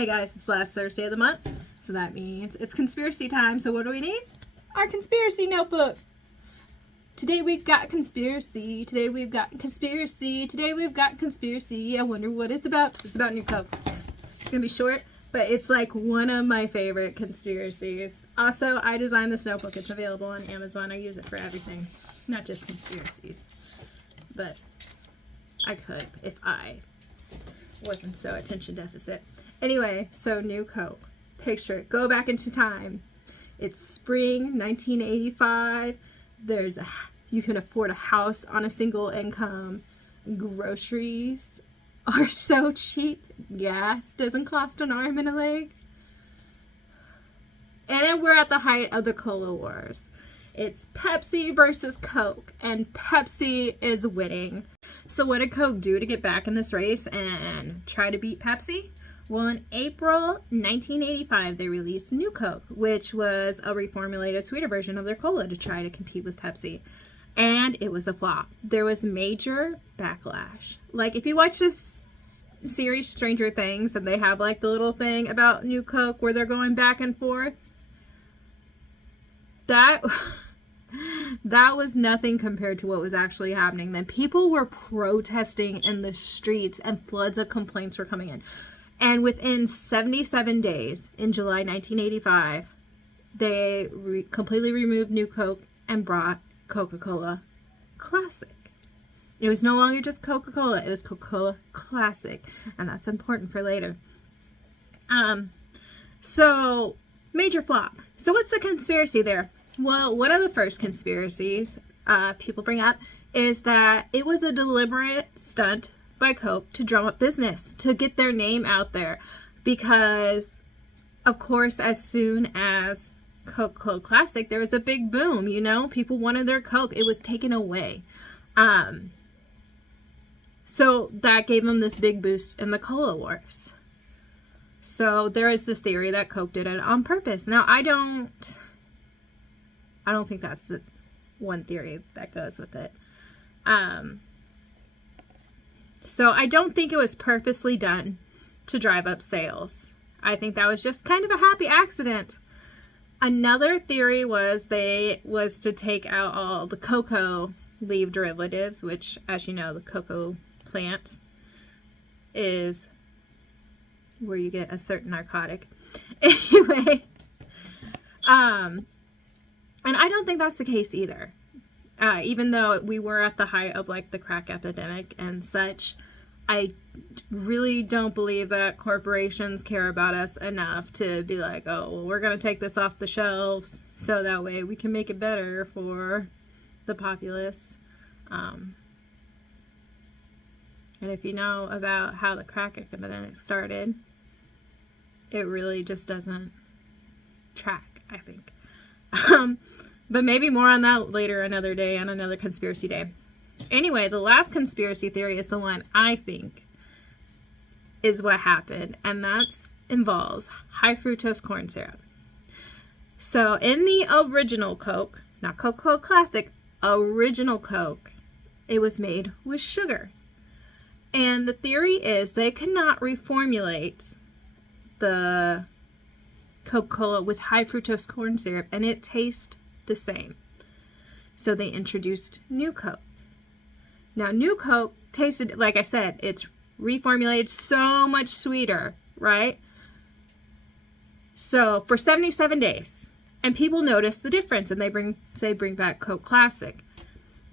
Hey guys, it's the last Thursday of the month, so that means it's conspiracy time. So what do we need? Our conspiracy notebook. Today we've got conspiracy. Today we've got conspiracy. Today we've got conspiracy. I wonder what it's about. It's about new Coke. It's gonna be short, but it's like one of my favorite conspiracies. Also, I designed this notebook. It's available on Amazon. I use it for everything, not just conspiracies. But I could if I wasn't so attention deficit. Anyway, so new Coke. Picture it. Go back into time. It's spring 1985. You can afford a house on a single income. Groceries are so cheap. Gas doesn't cost an arm and a leg. And then we're at the height of the Cola Wars. It's Pepsi versus Coke, and Pepsi is winning. So what did Coke do to get back in this race and try to beat Pepsi? Well, in April 1985, they released New Coke, which was a reformulated, sweeter version of their cola to try to compete with Pepsi. And it was a flop. There was major backlash. Like, if you watch this series, Stranger Things, and they have, like, the little thing about New Coke where they're going back and forth, that was nothing compared to what was actually happening. Then people were protesting in the streets, and floods of complaints were coming in. And within 77 days, in July 1985, they completely removed New Coke and brought Coca-Cola Classic. It was no longer just Coca-Cola, it was Coca-Cola Classic. And that's important for later. So, major flop. So what's the conspiracy there? Well, one of the first conspiracies people bring up is that it was a deliberate stunt by Coke to drum up business, to get their name out there, because of course as soon as Coca-Cola Classic, there was a big boom, you know, people wanted their Coke, it was taken away, so that gave them this big boost in the Cola Wars. So there is this theory that Coke did it on purpose. Now I don't think that's the one theory that goes with it. So I don't think it was purposely done to drive up sales. I think that was just kind of a happy accident. Another theory was to take out all the cocoa leaf derivatives, which, as you know, the cocoa plant is where you get a certain narcotic. Anyway, and I don't think that's the case either. Even though we were at the height of like the crack epidemic and such, I really don't believe that corporations care about us enough to be like, oh, well, we're going to take this off the shelves so that way we can make it better for the populace. And if you know about how the crack epidemic started, it really just doesn't track, I think. But maybe more on that later, another day, on another conspiracy day. Anyway, the last conspiracy theory is the one I think is what happened, and that involves high fructose corn syrup. So in the original Coke, not Coca-Cola Classic, original Coke, it was made with sugar. And the theory is they could not reformulate the Coca-Cola with high fructose corn syrup, and it tastes the same. So they introduced New Coke. Now, New Coke tasted, like I said, it's reformulated so much sweeter, right? So for 77 days, and people notice the difference, and they bring back Coke Classic.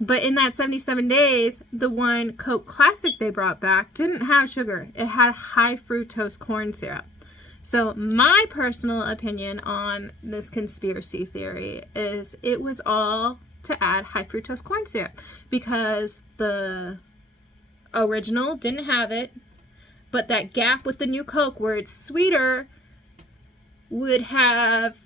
But in that 77 days, the one Coke Classic they brought back didn't have sugar. It had high fructose corn syrup. So my personal opinion on this conspiracy theory is it was all to add high fructose corn syrup, because the original didn't have it, but that gap with the new Coke where it's sweeter would have,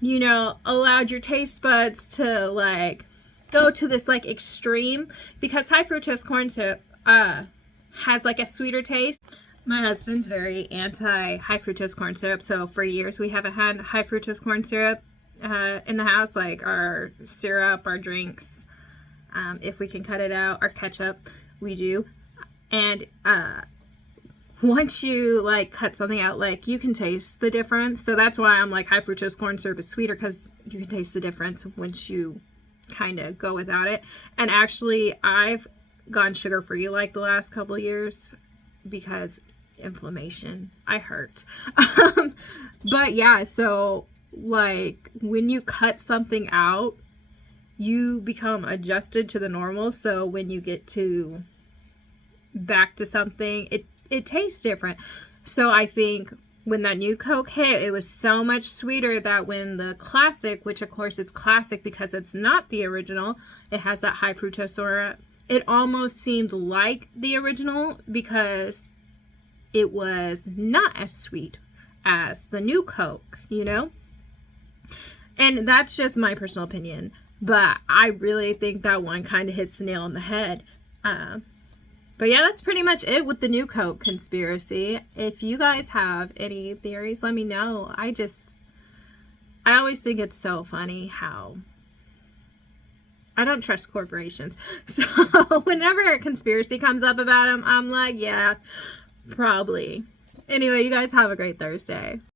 you know, allowed your taste buds to like go to this like extreme, because high fructose corn syrup has like a sweeter taste. My husband's very anti high fructose corn syrup, so for years we haven't had high fructose corn syrup in the house, like our syrup, our drinks. If we can cut it out, our ketchup, we do. And once you like cut something out, like you can taste the difference. So that's why I'm like high fructose corn syrup is sweeter, because you can taste the difference once you kind of go without it. And actually, I've gone sugar free like the last couple of years because inflammation. I hurt. But yeah, so like when you cut something out, you become adjusted to the normal. So when you get to back to something, it tastes different. So I think when that new Coke hit, it was so much sweeter that when the classic, which of course it's classic because it's not the original, it has that high fructose syrup, it almost seemed like the original because it was not as sweet as the new Coke, you know? And that's just my personal opinion. But I really think that one kind of hits the nail on the head. But yeah, that's pretty much it with the new Coke conspiracy. If you guys have any theories, let me know. I always think it's so funny how I don't trust corporations. So whenever a conspiracy comes up about them, I'm like, yeah, probably. Anyway, you guys have a great Thursday.